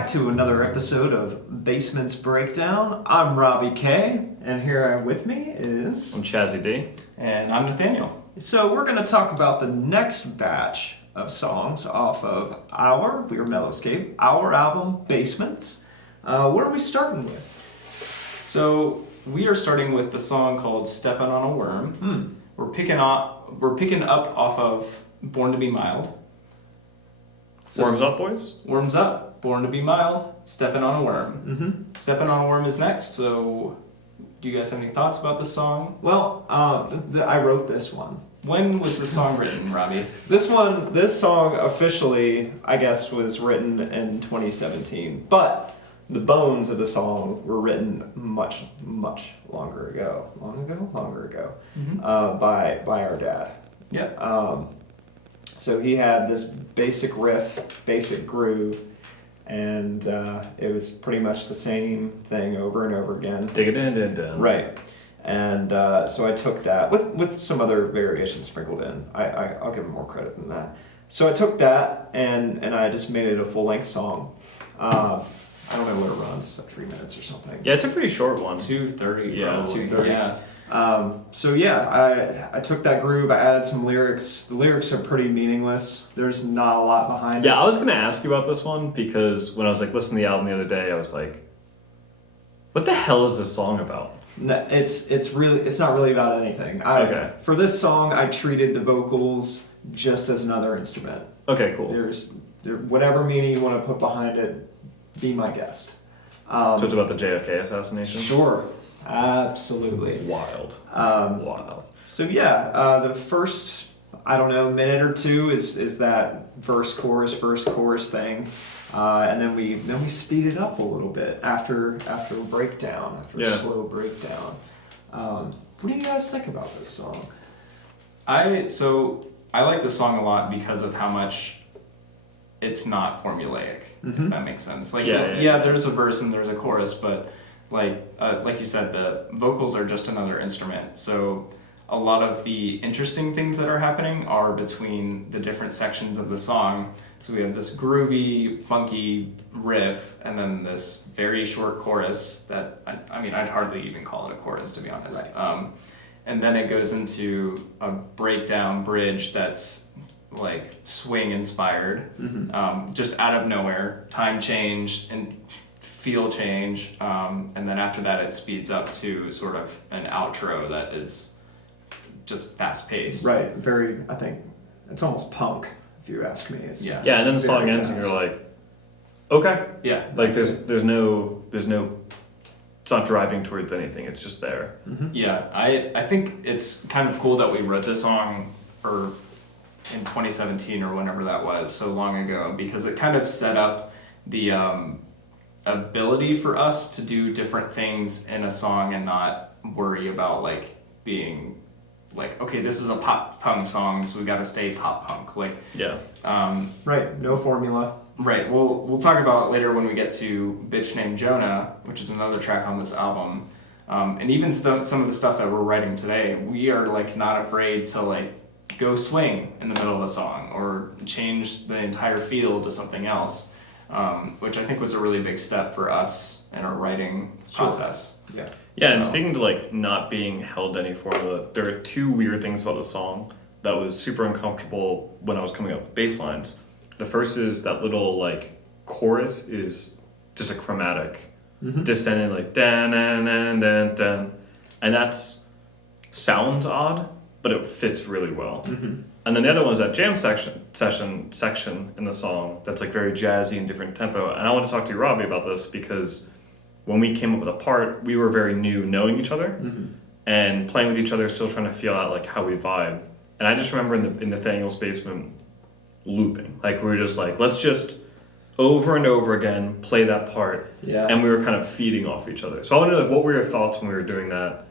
back to another episode of Basement's Breakdown. I'm Robbie K, and here with me is... I'm Chazzy D. And I'm Nathaniel. So we're going to talk about the next batch of songs off of we're Mellowscape, our album, Basements. What are we starting with? So we are starting with the song called Steppin on a Worm. We're picking up off of Born to Be Mild. So Worms up, boys? Worms up, Born to Be Mild, Steppin on a Worm. Mm-hmm. Steppin on a Worm is next, so do you guys have any thoughts about this song? Well, I wrote this one. When was this song written, Robbie? This song officially, I guess, was written in 2017, but the bones of the song were written much, much longer ago. Longer ago. Mm-hmm. By our dad. Yeah. So he had this basic riff, basic groove, and it was pretty much the same thing over and over again. Dig it in. Right. And so I took that, with some other variations sprinkled in. I'll give him more credit than that. So I took that, and I just made it a full-length song. I don't know what it runs, like 3 minutes or something. Yeah, it's a pretty short one. 2:30 Yeah, probably. 2:30. Yeah. So yeah, I took that groove, I added some lyrics. The lyrics are pretty meaningless. There's not a lot behind it. Yeah, I was going to ask you about this one because when I was listening to the album the other day, I was like, what the hell is this song about? No, it's not really about anything. Okay. For this song, I treated the vocals just as another instrument. Okay, cool. Whatever meaning you want to put behind it, be my guest. So it's about the JFK assassination? Sure. Absolutely. Wild. Wild. So yeah, the first, minute or two is that verse chorus thing, and then we speed it up a little bit after a breakdown, a slow breakdown. What do you guys think about this song? I like this song a lot because of how much it's not formulaic, if that makes sense. Like, there's a verse and there's a chorus, but like you said, the vocals are just another instrument. So a lot of the interesting things that are happening are between the different sections of the song. So we have this groovy, funky riff, and then this very short chorus that, I'd hardly even call it a chorus, to be honest. Right. And then it goes into a breakdown bridge that's like swing inspired, just out of nowhere, time change and feel change, and then after that it speeds up to sort of an outro that is just fast paced. Right, I think it's almost punk, if you ask me. And then the song ends and you're like, okay. Yeah. Like there's no it's not driving towards anything, it's just there. Yeah, I think it's kind of cool that we wrote this song in 2017 or whenever that was, so long ago, because it kind of set up the ability for us to do different things in a song and not worry about like being like, okay, this is a pop punk song, so we got to stay pop punk. Like, right, no formula. Right. We'll talk about it later when we get to Bitch Named Jonah, which is another track on this album. And even some of the stuff that we're writing today, we are like not afraid to like go swing in the middle of a song or change the entire feel to something else, which I think was a really big step for us in our writing process. Yeah, and speaking to like not being held to any formula, there are two weird things about the song that was super uncomfortable when I was coming up with bass lines. The first is that little like chorus is just a chromatic descending like dan dan dan dan dan, and that's sounds odd, but it fits really well. And then the other one is that jam section in the song that's like very jazzy and different tempo. And I want to talk to you, Robbie, about this because when we came up with a part, we were very new knowing each other and playing with each other, still trying to feel out like how we vibe. And I just remember in Nathaniel's basement looping. Like we were just like, let's just over and over again play that part. Yeah. And we were kind of feeding off each other. So I wonder like what were your thoughts when we were doing that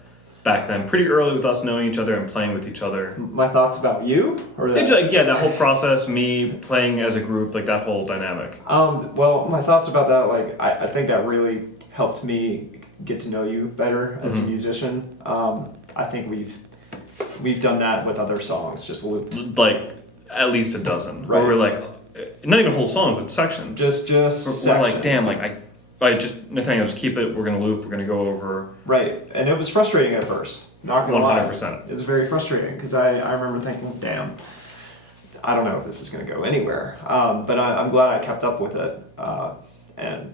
back then? Pretty early with us knowing each other and playing with each other. My thoughts about you? Or It's like, that whole process, me playing as a group, like that whole dynamic. Well, my thoughts about that, like I think that really helped me get to know you better as a musician. I think we've done that with other songs, just looped. Like at least a dozen. Right. Where we're like, not even whole songs, but sections. Just we're sections. like, damn, like I just Nathaniel, just keep it. We're gonna loop. We're gonna go over. Right, and it was frustrating at first. Not gonna lie, 100%. it was very frustrating because I remember thinking, damn, I don't know if this is gonna go anywhere. But I'm glad I kept up with it, and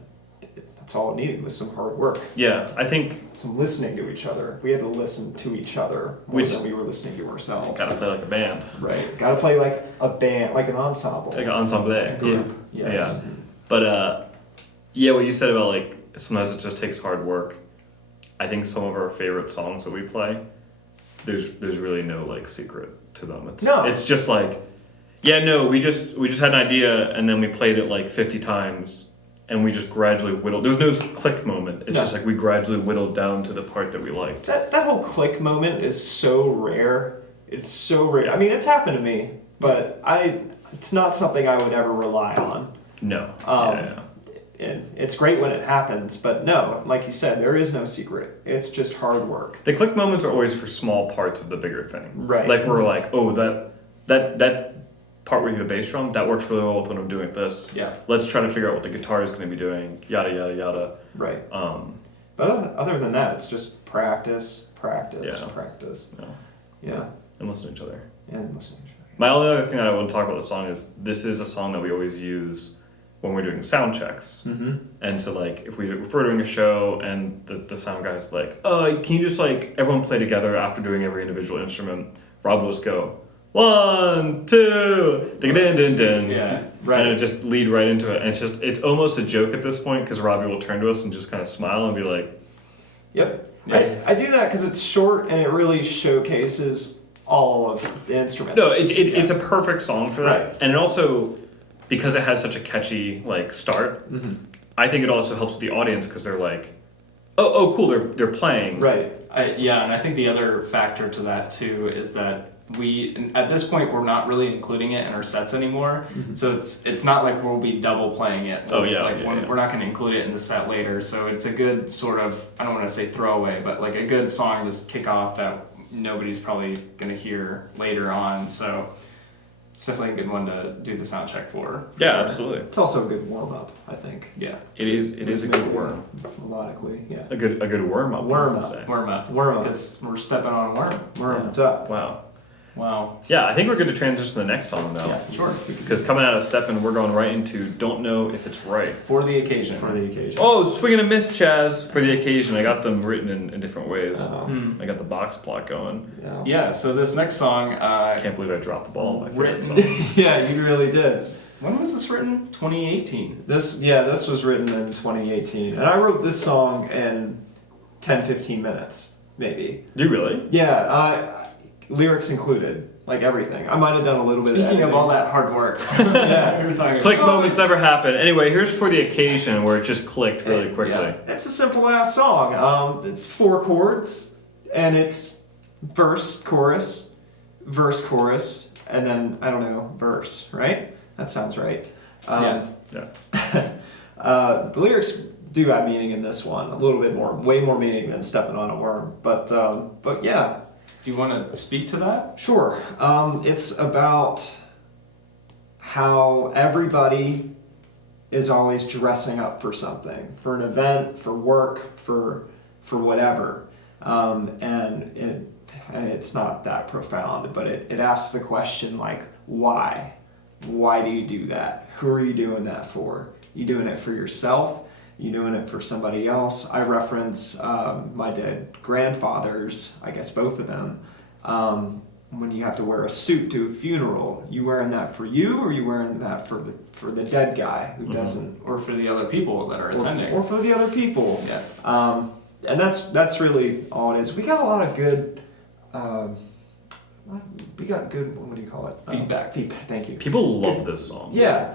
that's all it needed was some hard work. Yeah, I think Some listening to each other. We had to listen to each other more than we were listening to ourselves. gotta play like a band, Right. Gotta play like a band, like an ensemble. like an ensemble. Group. Yeah. Yes. Yeah. But yeah, what you said about like sometimes it just takes hard work. I think some of our favorite songs that we play, there's really no like secret to them. It's just like, yeah, no, we just had an idea and then we played it like 50 times and we just gradually whittled. There's no click moment. It's just like we gradually whittled down to the part that we liked. That whole click moment is so rare. It's so rare. I mean, it's happened to me, but it's not something I would ever rely on. No. And it's great when it happens, but no, like you said, there is no secret. It's just hard work. The click moments are always for small parts of the bigger thing. Right. Like we're like, oh, that part where you hit the bass drum, that works really well with when I'm doing this. Yeah. Let's try to figure out what the guitar is going to be doing, yada, yada, yada. Right. But other than that, it's just practice. Yeah. Yeah. And listen to each other. And listen to each other. My only other thing that I want to talk about the song is this is a song that we always use when we're doing sound checks. Mm-hmm. And so like if we're doing a show and the sound guy's like, oh, can you just like everyone play together after doing every individual instrument? Rob will just go 1, 2, din din din din. Yeah. Right. And it just lead right into it. And it's almost a joke at this point because Robbie will turn to us and just kind of smile and be like, Yep. Yeah. I do that because it's short and it really showcases all of the instruments. no, it's a perfect song for that. Right. And it also, because it has such a catchy like start, Mm-hmm. I think it also helps the audience because they're like, oh, cool, they're playing. Right. And I think the other factor to that too is that at this point we're not really including it in our sets anymore. Mm-hmm. So it's not like we'll be double playing it. Oh, yeah, like yeah. we're not going to include it in the set later. So it's a good sort of, I don't want to say throwaway, but like a good song to kick off that nobody's probably going to hear later on. So it's definitely a good one to do the sound check for. Yeah, sure. absolutely. It's also a good warm up, I think. Yeah. It is a good worm. Melodically, yeah. A good worm up. Worm I would up. say. Warm up. Warm up. Because we're stepping on a worm. Warms up. Wow. Wow. Yeah, I think we're good to transition to the next song now. Yeah, sure. Because coming out of Steppin, we're going right into Don't Know If It's Right. For the occasion. For the occasion. Oh, swing and a miss, Chaz. For the occasion, I got them written in different ways. Hmm. I got the box plot going. Yeah. Yeah, so this next song, I can't believe I dropped the ball on my favorite Written- song. Yeah, you really did. when was this written? 2018. This was written in 2018. And I wrote this song in 10-15 minutes, maybe. Do you really? Yeah, lyrics included, like everything. I might have done a little bit of Speaking of editing. all that hard work, Yeah. we were talking Click about- moments never happen. Anyway, here's For the Occasion where it just clicked really quickly. Yeah. It's a simple ass song. It's 4 chords, and it's verse, chorus, and then, I don't know, verse, right? That sounds right. Yeah. Yeah. The lyrics do have meaning in this one, a little bit more, way more meaning than Stepping on a Worm. But yeah, Do you want to speak to that? sure. It's about how everybody is always dressing up for something, for an event, for work, for whatever. And it's not that profound, but it asks the question like, why? Why do you do that? Who are you doing that for? You doing it for yourself? You doing it for somebody else? I reference my dead grandfathers, I guess both of them. When you have to wear a suit to a funeral, you wearing that for you, or you wearing that for the dead guy who doesn't, Or for the other people that are attending? or for the other people? Yeah. And that's really all it is. We got a lot of good. We got good. What do you call it? Feedback. Feedback. Thank you. People love this song. Yeah,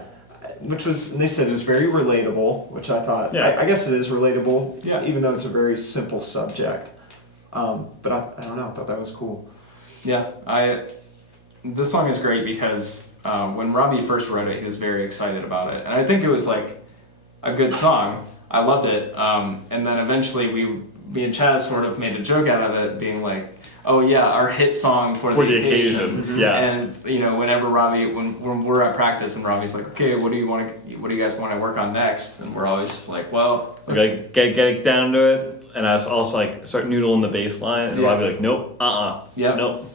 which was, and they said it was very relatable, which I thought. Yeah. I guess it is relatable. Yeah. Even though it's a very simple subject. But I don't know. I thought that was cool. Yeah, this song is great because when Robbie first wrote it, he was very excited about it, and I think it was like a good song. I loved it, and then eventually me and Chaz sort of made a joke out of it, being like, oh yeah, our hit song for the occasion. Mm-hmm. Yeah. And whenever Robbie, when we're at practice and Robbie's like, okay, what do you guys want to work on next? And we're always just like, well, we gotta get down to it. And I was also like start noodling the bass line, and Robbie like, nope, yeah, nope.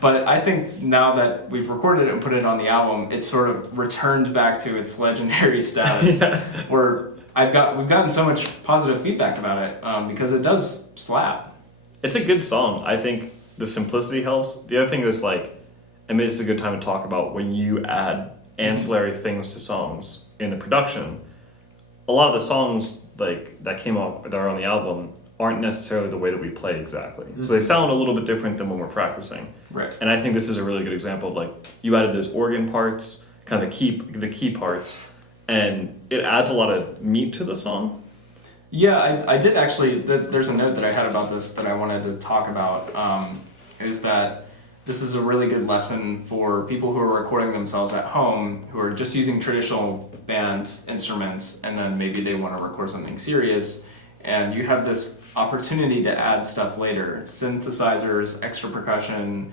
But I think now that we've recorded it and put it on the album, it's sort of returned back to its legendary status. Where we've gotten so much positive feedback about it because it does slap. It's a good song. I think the simplicity helps. The other thing is like, I mean, it's a good time to talk about when you add ancillary things to songs in the production. A lot of the songs like that came out that are on the album aren't necessarily the way that we play exactly. Mm-hmm. So they sound a little bit different than when we're practicing. Right. And I think this is a really good example of like you added those organ parts, kind of the key parts, and it adds a lot of meat to the song. Yeah, I did actually. There's a note that I had about this that I wanted to talk about. Is that this is a really good lesson for people who are recording themselves at home, who are just using traditional band instruments, and then maybe they want to record something serious, and you have this opportunity to add stuff later: synthesizers, extra percussion,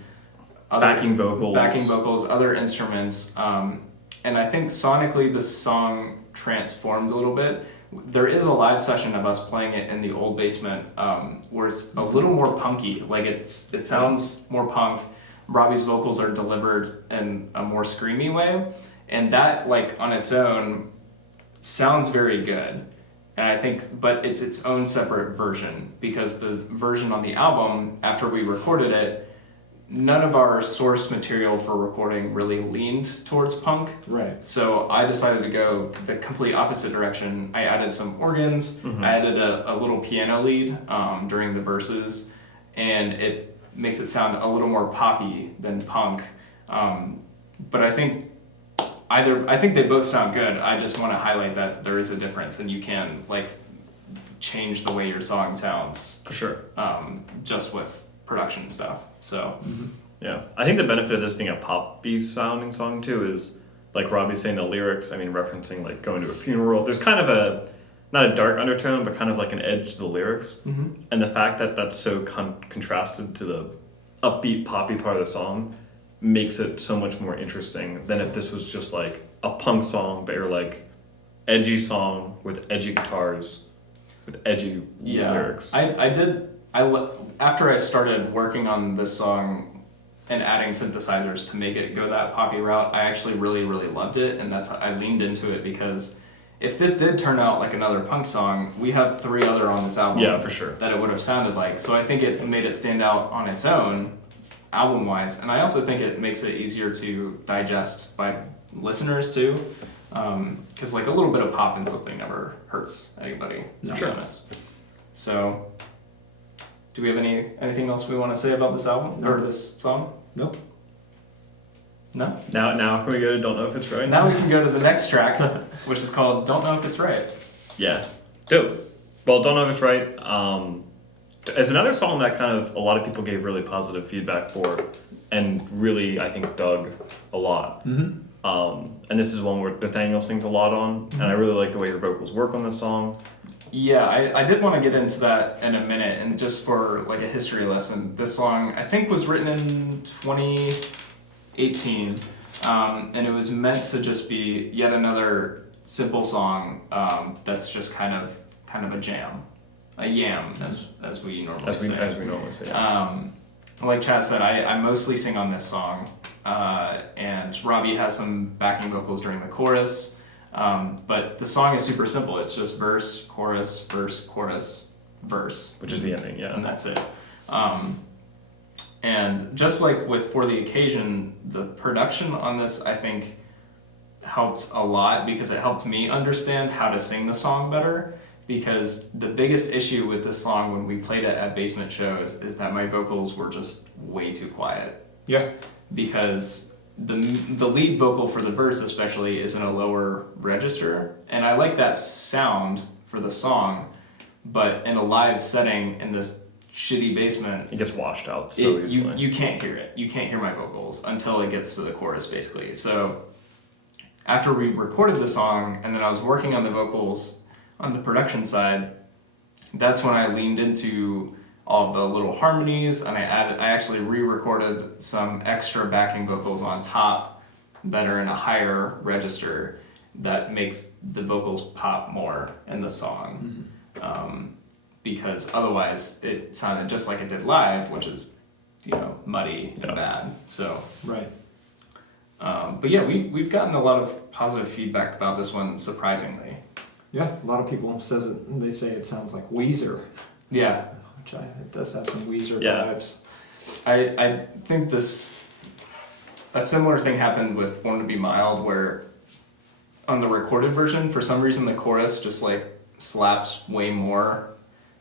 backing vocals, other instruments. And I think sonically this song transformed a little bit. There is a live session of us playing it in the old basement where it's a little more punky. Like it sounds more punk. Robbie's vocals are delivered in a more screamy way, and that like on its own sounds very good. And I think, but it's its own separate version because the version on the album, after we recorded it, none of our source material for recording really leaned towards punk. Right. So I decided to go the complete opposite direction. I added some organs. Mm-hmm. I added a little piano lead during the verses, and it makes it sound a little more poppy than punk. But I think they both sound good. I just want to highlight that there is a difference, and you can like change the way your song sounds. For sure. Just with production stuff. So yeah, I think the benefit of this being a poppy sounding song too is like Robbie saying the lyrics. I mean, referencing like going to a funeral. There's kind of not a dark undertone, but kind of like an edge to the lyrics. Mm-hmm. And the fact that that's so contrasted to the upbeat poppy part of the song makes it so much more interesting than if this was just like a punk song, but you're like edgy song with edgy guitars, with edgy lyrics. After I started working on this song and adding synthesizers to make it go that poppy route, I actually really, really loved it, and I leaned into it because if this did turn out like another punk song, we have 3 other on this album. Yeah, for sure. That it would have sounded like. So I think it made it stand out on its own, album-wise, and I also think it makes it easier to digest by listeners too, because like a little bit of pop in something never hurts anybody, to be honest. So, do we have anything else we want to say about this album or this song? Nope. No? Now can we go to Don't Know If It's Right? Now we can go to the next track, which is called Don't Know If It's Right. Yeah. Dope. Well, Don't Know If It's Right is another song that kind of a lot of people gave really positive feedback for and really, I think, dug a lot. Mm-hmm. And this is one where Nathaniel sings a lot on, and I really like the way your vocals work on this song. Yeah, I did want to get into that in a minute, and just for like a history lesson, this song I think was written in 2018, and it was meant to just be yet another simple song that's just kind of a jam, a yam as we normally say. As we normally say. Yeah. Like Chad said, I mostly sing on this song, and Robbie has some backing vocals during the chorus. But the song is super simple. It's just verse, chorus, verse, which is the ending, yeah, and that's it. And just like with For the Occasion, the production on this I think helped a lot because it helped me understand how to sing the song better. Because the biggest issue with this song when we played it at basement shows is that my vocals were just way too quiet. Yeah. Because the lead vocal for the verse especially is in a lower register, and I like that sound for the song, but in a live setting in this shitty basement, it gets washed out so easily. You can't hear it. You can't hear my vocals until it gets to the chorus, basically. So after we recorded the song and then I was working on the vocals on the production side, that's when I leaned into all of the little harmonies, and I actually re-recorded some extra backing vocals on top that are in a higher register that make the vocals pop more in the song. Because otherwise it sounded just like it did live, which is, muddy and bad. So Right. but yeah, we've gotten a lot of positive feedback about this one, surprisingly. Yeah, a lot of people they say it sounds like Weezer, Yeah, which it does have some Weezer Yeah. vibes. I think a similar thing happened with Born to Be Mild, where on the recorded version, for some reason the chorus just like slaps way more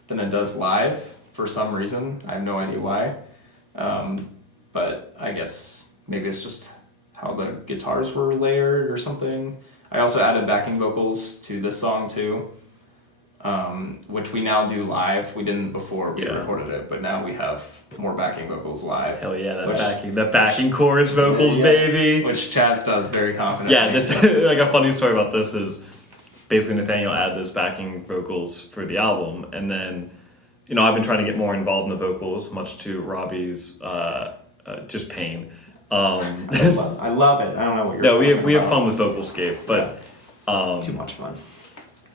than it does live for some reason. I have no idea why. But I guess maybe it's just how the guitars were layered or something. I also added backing vocals to this song too, which we now do live. We didn't before we recorded it, but now we have more backing vocals live. Hell yeah, that backing chorus vocals, baby. Which Chaz does very confidently. Yeah, this like a funny story about this is basically Nathaniel added those backing vocals for the album, and then I've been trying to get more involved in the vocals, much to Robbie's just pain. I love it. I don't know what you're No, talking we have about. fun with Vocalscape, but Too much fun.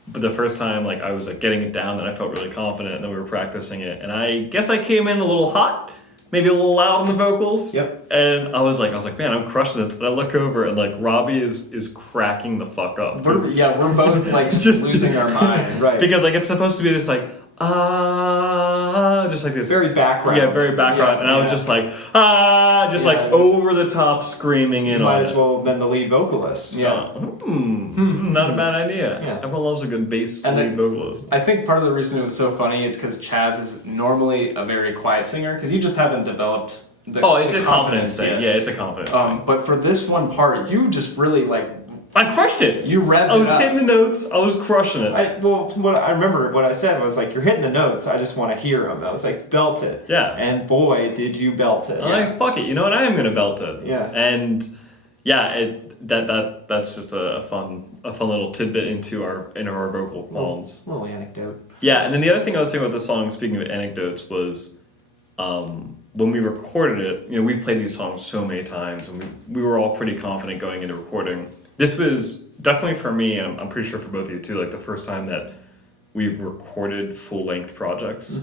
But the first time, I was getting it down, then I felt really confident, and then we were practicing it, and I guess I came in a little hot, maybe a little loud on the vocals. Yep. And I was like, man, I'm crushing this. And I look over, and Robbie is cracking the fuck up. We're both just losing our minds. Right. Because it's supposed to be this just like this. Very background. Yeah, very background. Yeah, and I was just over the top screaming in You on might it. as well have been the lead vocalist. Yeah. Not a bad idea. Yeah. Everyone loves a good bass And lead vocalist. I think part of the reason it was so funny is because Chaz is normally a very quiet singer, because you just haven't developed It's the a confidence thing. yet. Yeah, it's a confidence thing. But for this one part, you just really I crushed it. you revved I was it up. hitting the notes. I was crushing it. I remember what I said was you're hitting the notes. I just want to hear them. I was belt it. Yeah. And boy, did you belt it. I'm like, fuck it. You know what? I am gonna belt it. Yeah. And yeah, that's just a fun little tidbit into our vocal qualms. Little anecdote. Yeah, and then the other thing I was thinking about the song, speaking of anecdotes, was when we recorded it. We've played these songs so many times, and we were all pretty confident going into recording. This was definitely for me, and I'm pretty sure for both of you too, the first time that we've recorded full-length projects.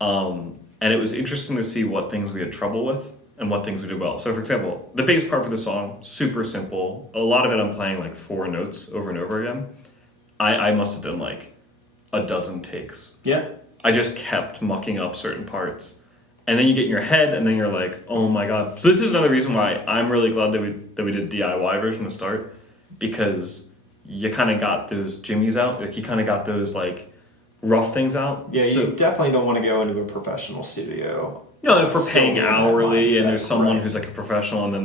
And it was interesting to see what things we had trouble with and what things we did well. So for example, the bass part for the song, super simple. A lot of it I'm playing 4 notes over and over again. I must have done a dozen takes. Yeah. I just kept mucking up certain parts. And then you get in your head, and then you're like, oh my god. So this is another reason why I'm really glad that we did DIY version to start, because you kind of got those jimmies out. You kind of got those rough things out. Yeah, so, you definitely don't want to go into a professional studio. if we're Still paying in that hourly, mindset, and there's someone right. who's a professional, and then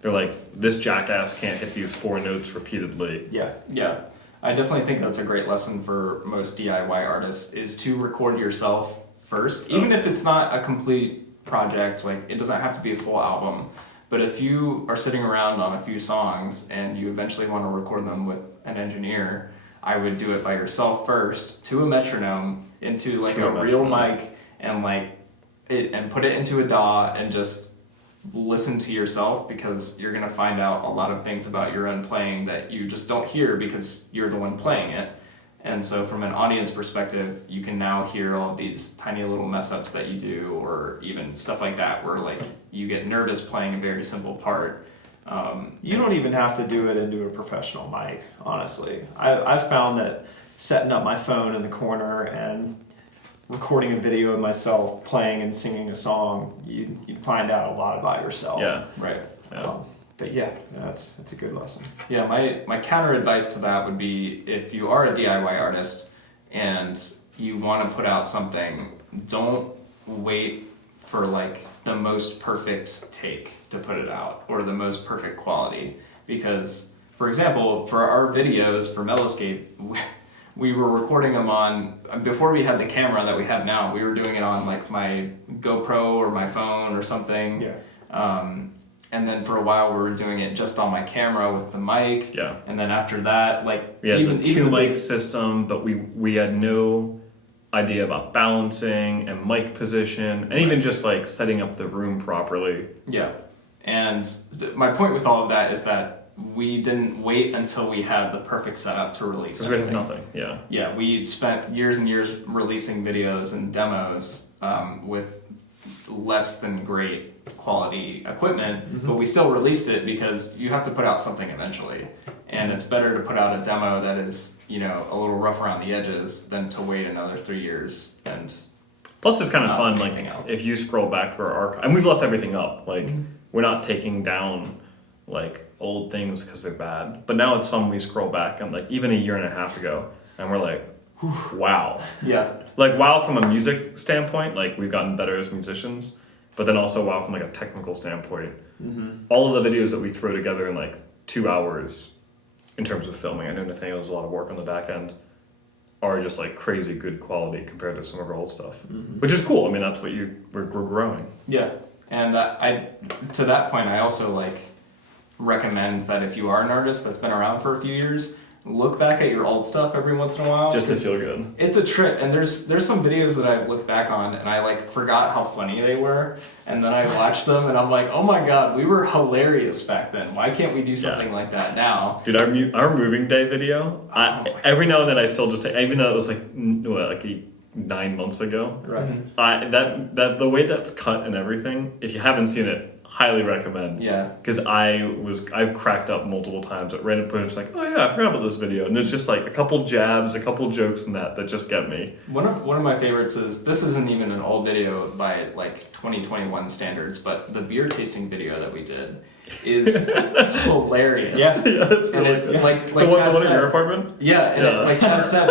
they're this jackass can't hit these 4 notes repeatedly. Yeah. Yeah. I definitely think that's a great lesson for most DIY artists, is to record yourself first, even if it's not a complete project. It doesn't have to be a full album, but if you are sitting around on a few songs and you eventually want to record them with an engineer, I would do it by yourself first, to a metronome, into a real mic, and put it into a DAW, and just listen to yourself, because you're going to find out a lot of things about your own playing that you just don't hear because you're the one playing it. And so from an audience perspective, you can now hear all of these tiny little mess ups that you do, or even stuff like that where you get nervous playing a very simple part. You don't even have to do it into a professional mic, honestly. I've found that setting up my phone in the corner and recording a video of myself playing and singing a song, you'd find out a lot about yourself. Yeah. Right. Yeah. But yeah, that's a good lesson. Yeah, my counter advice to that would be, if you are a DIY artist and you want to put out something, don't wait for the most perfect take to put it out, or the most perfect quality. Because, for example, for our videos for Mellowscape, we were recording them on, before we had the camera that we have now, we were doing it on my GoPro or my phone or something. Yeah. And then for a while we were doing it just on my camera with the mic. Yeah. And then after that, We had the 2 mic system, but we had no idea about balancing and mic position, and even just like setting up the room properly. Yeah. And my point with all of that is that we didn't wait until we had the perfect setup to release Because we have nothing, yeah. Yeah, we spent years and years releasing videos and demos with less than great quality equipment, but we still released it because you have to put out something eventually. And it's better to put out a demo that is, you know, a little rough around the edges than to wait another 3 years and... Plus, it's kind of Not fun, like, anything else. if you scroll back through our archive, and we've left everything up, like, we're not taking down, like, old things because they're bad. But now it's fun when we scroll back, and, like, even a year and a half ago, and we're like, wow. Yeah. Like, wow from a music standpoint, like, we've gotten better as musicians, but then also wow from, like, a technical standpoint. All of the videos that we throw together in, like, 2 hours, in terms of filming, I know Nathaniel does a lot of work on the back end, are just like crazy good quality compared to some of our old stuff, which is cool. I mean, that's what we're growing. Yeah, and I to that point, I also like recommend that if you are an artist that's been around for a few years, look back at your old stuff every once in a while. Just to feel good. It's a trip, and there's some videos that I've looked back on, and I like forgot how funny they were, and then I watched them, and I'm like, oh my god, we were hilarious back then. Why can't we do something like that now? Dude, our moving day video, every now and then I still just even though it was like 9 months ago, Right. that the way that's cut and everything, if you haven't seen it, highly recommend. Yeah. Because I've cracked up multiple times at random points, like, oh yeah, I forgot about this video, and there's just like a couple jabs, a couple jokes in that just get me. One of my favorites is, this isn't even an old video by like 2021 standards, but the beer tasting video that we did is hilarious. Yeah. It's And really it's good. like the one Chaz in said, your apartment? yeah, and Yeah. like Chaz said,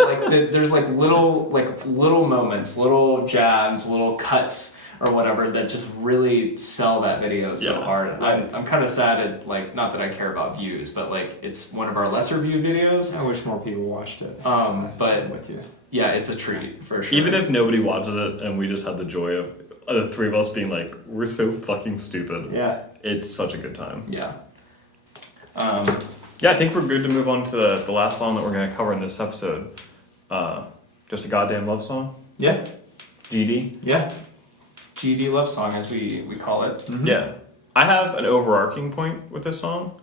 there's like little moments, little jabs, little cuts or whatever that just really sell that video so Yeah. hard. I'm kind of sad at, like, not that I care about views, but like it's one of our lesser viewed videos. I wish more people watched it. But I'm with you. yeah, it's a treat for sure. Even if nobody watches it and we just had the joy of the three of us being like, we're so fucking stupid. Yeah. It's such a good time. Yeah. Yeah, I think we're good to move on to the last song that we're going to cover in this episode. Just a goddamn love song. Yeah. GD. Yeah. GD love song, as we call it. Yeah. I have an overarching point with this song,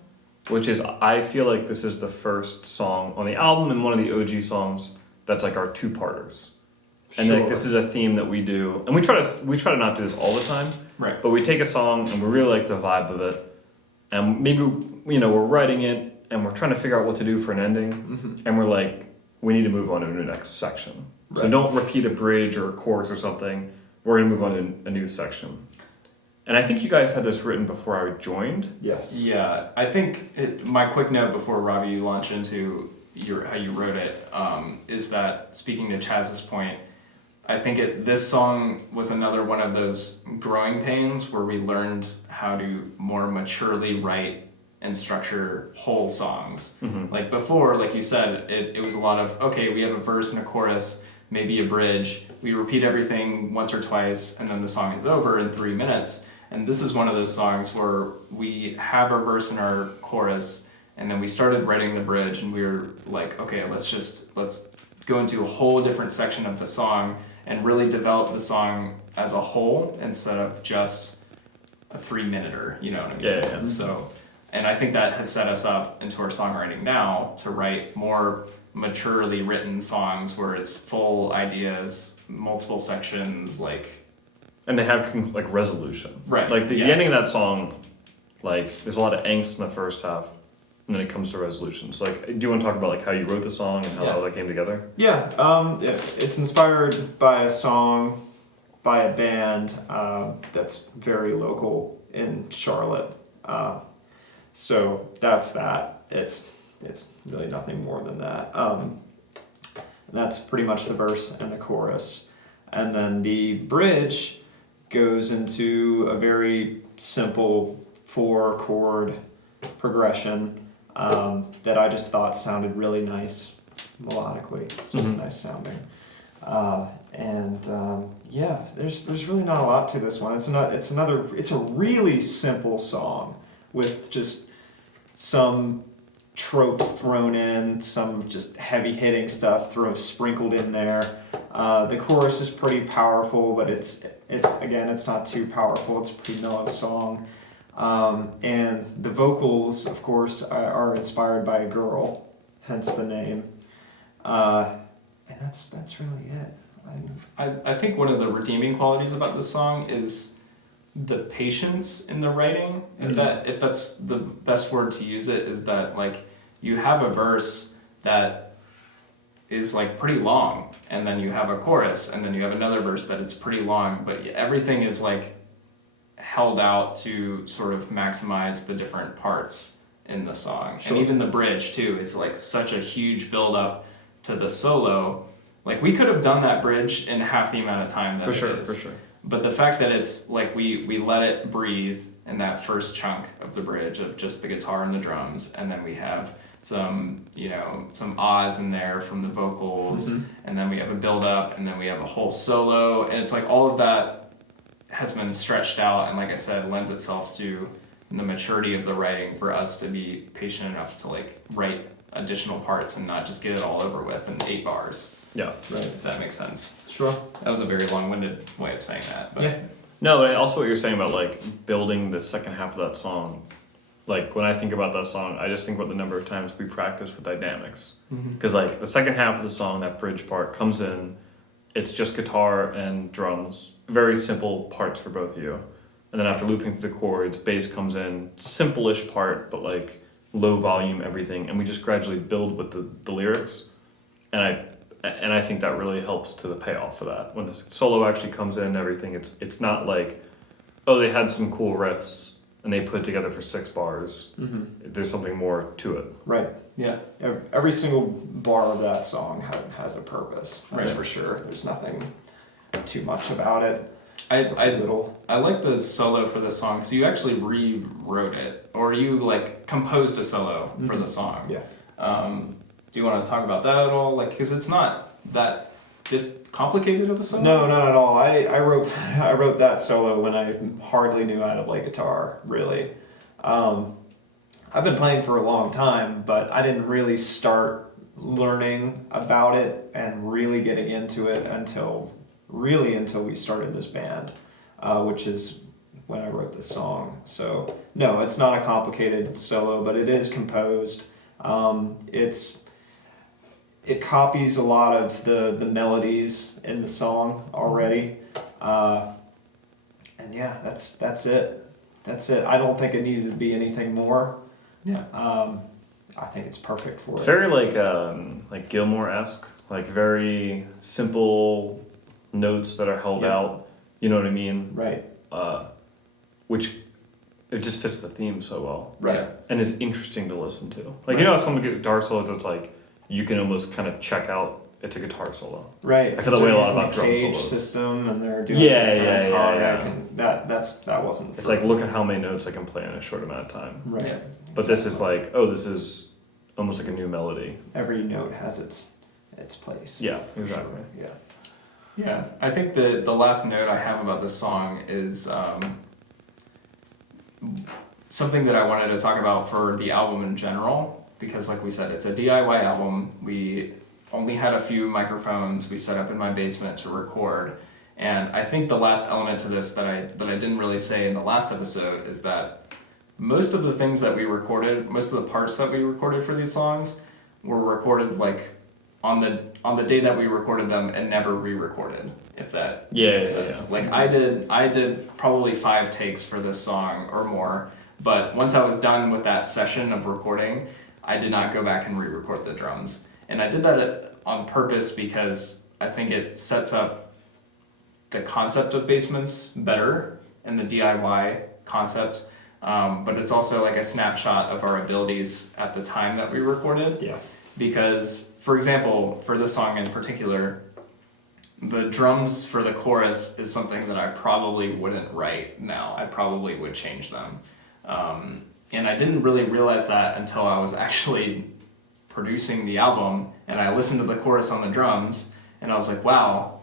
which is I feel like this is the first song on the album and one of the OG songs that's like our two-parters. And like this is a theme that we do, and we try to not do this all the time, Right. but we take a song and we really like the vibe of it, and maybe we're writing it and we're trying to figure out what to do for an ending, and we're like, we need to move on to the next section. So Right. don't repeat a bridge or a chorus or something. We're gonna move on to a new section. And I think you guys had this written before I joined. Yes. Yeah, I think my quick note before Robbie, you launch into how you wrote it, is that, speaking to Chaz's point, I think this song was another one of those growing pains where we learned how to more maturely write and structure whole songs. Like before, like you said, it was a lot of, okay, we have a verse and a chorus, maybe a bridge, we repeat everything once or twice, and then the song is over in 3 minutes. And this is one of those songs where we have our verse and our chorus, and then we started writing the bridge, and we were like, okay, let's go into a whole different section of the song and really develop the song as a whole instead of just a 3-minuter, you know what I mean? Yeah. So, and I think that has set us up into our songwriting now to write more maturely written songs where it's full ideas, multiple sections, like... And they have like resolution. Right, Like the yeah. ending of that song, like there's a lot of angst in the first half, and then it comes to resolution. So like, do you want to talk about like how you wrote the song and how Yeah. all that came together? Yeah, it's inspired by a song by a band that's very local in Charlotte. So that's that. It's really nothing more than that. And that's pretty much the verse and the chorus. And then the bridge goes into a very simple 4-chord progression that I just thought sounded really nice melodically. It's just nice sounding. Yeah, there's really not a lot to this one. It's a really simple song with just some tropes thrown in, some just heavy hitting stuff sprinkled in there. The chorus is pretty powerful, but it's again, it's not too powerful. It's a pretty mellow song. And the vocals, of course, are inspired by a girl, hence the name. And that's really it. I think one of the redeeming qualities about this song is the patience in the writing. If that's the best word to use it, is that like you have a verse that is like pretty long, and then you have a chorus, and then you have another verse that it's pretty long, but everything is like held out to sort of maximize the different parts in the song. Sure. And even the bridge too is like such a huge build up to the solo. Like we could have done that bridge in half the amount of time that it is. For sure. But the fact that it's like we let it breathe in that first chunk of the bridge of just the guitar and the drums, and then we have some ahs in there from the vocals, and then we have a build up, and then we have a whole solo, and it's like all of that has been stretched out, and like I said, lends itself to the maturity of the writing for us to be patient enough to like write additional parts and not just get it all over with in 8 bars. Yeah. Right. If that makes sense. Sure. That was a very long-winded way of saying that. But Yeah. No, but also what you're saying about like building the second half of that song. Like when I think about that song, I just think about the number of times we practice with dynamics. Because like the second half of the song, that bridge part comes in, it's just guitar and drums, very simple parts for both of you. And then after looping through the chords, bass comes in, simple-ish part, but like low volume, everything, and we just gradually build with the lyrics. And I think that really helps to the payoff for that. When the solo actually comes in, everything, it's not like, oh, they had some cool riffs and they put it together for 6 bars. There's something more to it. Right. yeah. Every single bar of that song has a purpose. That's Right. for sure. There's nothing too much about it. I Too little. like the solo for the song, so you actually rewrote it, or you like composed a solo for the song. Yeah. Do you want to talk about that at all? Like, because it's not that complicated of a solo. No, not at all. I wrote that solo when I hardly knew how to play guitar, really. I've been playing for a long time, but I didn't really start learning about it and really getting into it until we started this band, which is when I wrote this song. So no, it's not a complicated solo, but it is composed. It copies a lot of the melodies in the song already. And yeah, that's it. That's it. I don't think it needed to be anything more. Yeah. I think it's perfect for It's it. very like Gilmore-esque, like very simple notes that are held out. You know what I mean? Right. Which it just fits the theme so well. Right. Yeah. And it's interesting to listen to. Like you know how some guitar solos, it's like you can almost kind of check out it's a guitar solo. Right. I feel that way a lot using about the drum cage solos. system, and they're doing Yeah. And that wasn't. It's like look at how many notes I can play in a short amount of time. Right. Yeah. But this is like, oh, this is almost like a new melody. Every note has its place. Yeah, For exactly. sure. Yeah. Yeah, I think the last note I have about this song is something that I wanted to talk about for the album in general, because like we said, it's a DIY album. We only had a few microphones we set up in my basement to record, and I think the last element to this that I didn't really say in the last episode is that most of the things that we recorded, most of the parts that we recorded for these songs were recorded like on the day that we recorded them and never re-recorded, if that makes sense. Yeah. Like I did probably 5 takes for this song or more, but once I was done with that session of recording, I did not go back and re-record the drums. And I did that on purpose because I think it sets up the concept of basements better and the DIY concept, but it's also like a snapshot of our abilities at the time that we recorded. Yeah. Because, for example, for this song in particular, the drums for the chorus is something that I probably wouldn't write now. I probably would change them. And I didn't really realize that until I was actually producing the album, and I listened to the chorus on the drums, and I was like, wow,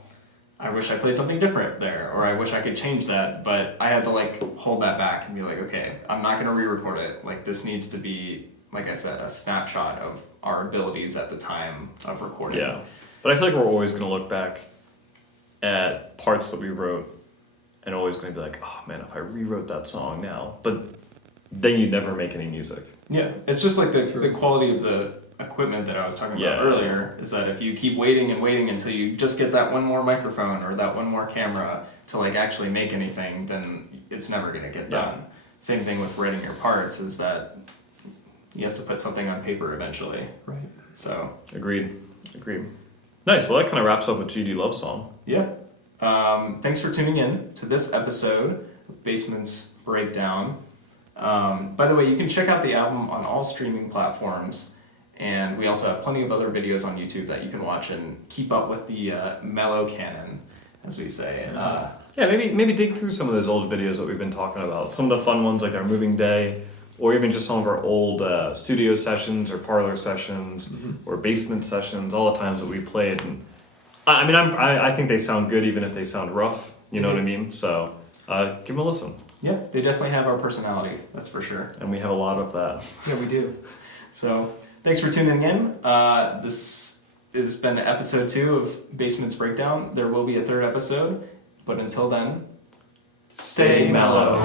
I wish I played something different there, or I wish I could change that, but I had to like hold that back and be like, okay, I'm not gonna re-record it. Like this needs to be, like I said, a snapshot of our abilities at the time of recording. Yeah. But I feel like we're always going to look back at parts that we wrote and always going to be like, oh man, if I rewrote that song now. But then you'd never make any music. Yeah, it's just like the quality of the equipment that I was talking about earlier is that if you keep waiting and waiting until you just get that one more microphone or that one more camera to like actually make anything, then it's never going to get done. Same thing with writing your parts is that you have to put something on paper eventually. Right. So Agreed. Nice. Well, that kind of wraps up with GD Love Song. yeah. Thanks for tuning in to this episode of Basement's Breakdown. By the way, you can check out the album on all streaming platforms, and we also have plenty of other videos on YouTube that you can watch and keep up with the mellow canon, as we say. Yeah, maybe dig through some of those old videos that we've been talking about. Some of the fun ones like our moving day, or even just some of our old studio sessions or parlor sessions or basement sessions, all the times that we played. And I think they sound good even if they sound rough, you know what I mean? So give them a listen. Yeah, they definitely have our personality, that's for sure. And we have a lot of that. Yeah, we do. So thanks for tuning in. This has been episode 2 of Basement's Breakdown. There will be a 3rd episode, but until then, stay mellow.